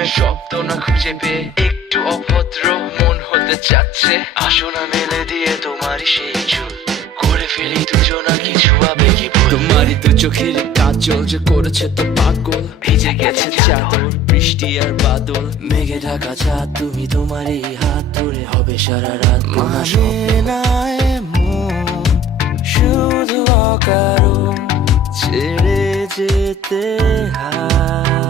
প্রেমের শব্দ না খুঁজে পেয়ে একটু অভদ্র মন হতে চাচ্ছে। আসো না মেলে দিয়ে তোমারই সেই চুল, করে ফেলি দুজনা কিছু আবেগী ভুল। তোমারই দু চোখের কাজল যে করেছে তো পাগল, ভিজে গেছে চাদর বৃষ্টি আর বাদল। মেঘে ঢাকা চাঁদ তুমি তোমারই হাত ধরে হবে সারা রাত। মানে না এমন শুধু অকারণ ছেড়ে যেতে হয়।